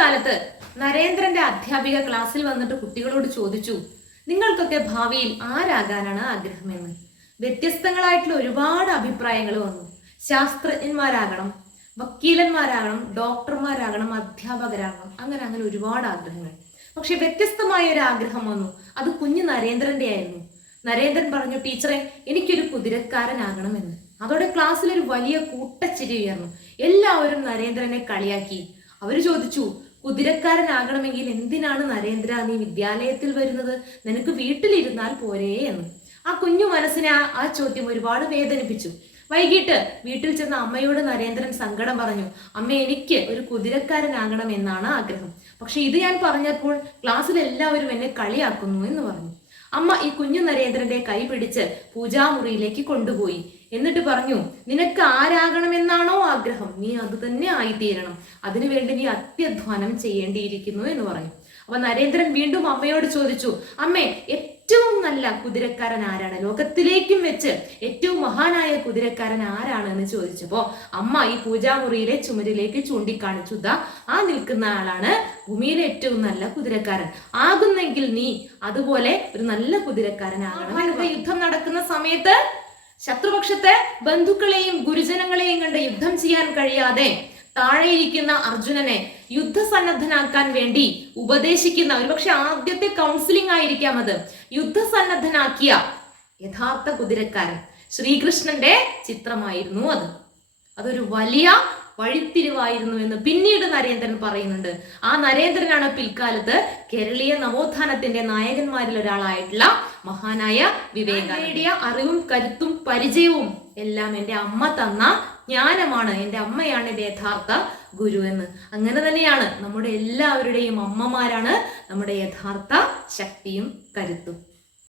കുട്ടിക്കാലത്ത് നരേന്ദ്രന്റെ അധ്യാപിക ക്ലാസ്സിൽ വന്നിട്ട് കുട്ടികളോട് ചോദിച്ചു നിങ്ങൾക്കൊക്കെ ഭാവിയിൽ ആരാകാനാണ് ആഗ്രഹമെന്ന്? വ്യത്യസ്തങ്ങളായിട്ടുള്ള ഒരുപാട് അഭിപ്രായങ്ങൾ വന്നു. ശാസ്ത്രജ്ഞന്മാരാകണം വക്കീലന്മാരാകണം ഡോക്ടർമാരാകണം അധ്യാപകരാകണം അങ്ങനെ അങ്ങനെ ഒരുപാട് ആഗ്രഹങ്ങൾ. പക്ഷെ വ്യത്യസ്തമായ ഒരു ആഗ്രഹം വന്നു. അത് കുഞ്ഞു നരേന്ദ്രന്റെ ആയിരുന്നു. നരേന്ദ്രൻ പറഞ്ഞു ടീച്ചറെ എനിക്കൊരു കുതിരക്കാരനാകണമെന്ന്. അതോടെ ക്ലാസ്സിൽ ഒരു വലിയ കൂട്ടച്ചിരി ഉയർന്നു. എല്ലാവരും നരേന്ദ്രനെ കളിയാക്കി. അവർ ചോദിച്ചു കുതിരക്കാരനാകണമെങ്കിൽ എന്തിനാണ് നരേന്ദ്ര നീ വിദ്യാലയത്തിൽ വരുന്നത്? നിനക്ക് വീട്ടിലിരുന്നാൽ പോരേ എന്ന്. ആ കുഞ്ഞു മനസ്സിനെ ആ- ചോദ്യം ഒരുപാട് വേദനിപ്പിച്ചു. വൈകിട്ട് വീട്ടിൽ ചെന്ന അമ്മയോട് നരേന്ദ്രൻ സങ്കടം പറഞ്ഞു അമ്മ എനിക്ക് ഒരു കുതിരക്കാരനാകണം എന്നാണ് ആഗ്രഹം. പക്ഷെ ഇത് ഞാൻ പറഞ്ഞപ്പോൾ ക്ലാസ്സിൽ എല്ലാവരും എന്നെ കളിയാക്കുന്നു എന്ന് പറഞ്ഞു. അമ്മ ഈ കുഞ്ഞു നരേന്ദ്രന്റെ കൈ പിടിച്ച് പൂജാമുറിയിലേക്ക് കൊണ്ടുപോയി. എന്നിട്ട് പറഞ്ഞു നിനക്ക് ആരാകണമെന്നാണോ ആഗ്രഹം. നീ അത് തന്നെ ആയിത്തീരണം. അതിനുവേണ്ടി നീ അത്യധ്വാനം ചെയ്യേണ്ടിയിരിക്കുന്നു എന്ന് പറഞ്ഞു. അപ്പൊ നരേന്ദ്രൻ വീണ്ടും അമ്മയോട് ചോദിച്ചു അമ്മേ ഏറ്റവും നല്ല കുതിരക്കാരൻ ആരാണ്? ലോകത്തിലേക്കും വെച്ച് ഏറ്റവും മഹാനായ കുതിരക്കാരൻ ആരാണ് എന്ന് ചോദിച്ചപ്പോ അമ്മ ഈ പൂജാമുറിയിലെ ചുമരിലേക്ക് ചൂണ്ടിക്കാണിച്ചു. ദാ ആ നിൽക്കുന്ന ആളാണ് ഭൂമിയിലെ ഏറ്റവും നല്ല കുതിരക്കാരൻ. ആകുന്നെങ്കിൽ നീ അതുപോലെ ഒരു നല്ല കുതിരക്കാരനാകണം യുദ്ധം നടക്കുന്ന സമയത്ത് ശത്രുപക്ഷത്തെ ബന്ധുക്കളെയും ഗുരുജനങ്ങളെയും കണ്ട് യുദ്ധം ചെയ്യാൻ കഴിയാതെ താഴെയിരിക്കുന്ന അർജുനനെ യുദ്ധസന്നദ്ധനാക്കാൻ വേണ്ടി ഉപദേശിക്കുന്ന ഒരുപക്ഷെ ആദ്യത്തെ കൗൺസിലിംഗ് ആയിരിക്കാം അത്. യുദ്ധസന്നദ്ധനാക്കിയ യഥാർത്ഥ കുതിരക്കാരൻ ശ്രീകൃഷ്ണന്റെ ചിത്രമായിരുന്നു അത്. അതൊരു വലിയ വഴിത്തിരിവായിരുന്നു എന്ന് പിന്നീട് നരേന്ദ്രൻ പറയുന്നുണ്ട്. ആ നരേന്ദ്രനാണ് പിൽക്കാലത്ത് കേരളീയ നവോത്ഥാനത്തിന്റെ നായകന്മാരിൽ ഒരാളായിട്ടുള്ള മഹാനായ വിവേകാനന്ദ നേടിയ അറിവും കരുത്തും പരിചയവും എല്ലാം എന്റെ അമ്മ തന്ന ജ്ഞാനമാണ്. എന്റെ അമ്മയാണ് എന്റെ യഥാർത്ഥ ഗുരു എന്ന്. അങ്ങനെ തന്നെയാണ് നമ്മുടെ എല്ലാവരുടെയും അമ്മമാരാണ് നമ്മുടെ യഥാർത്ഥ ശക്തിയും കരുത്തും.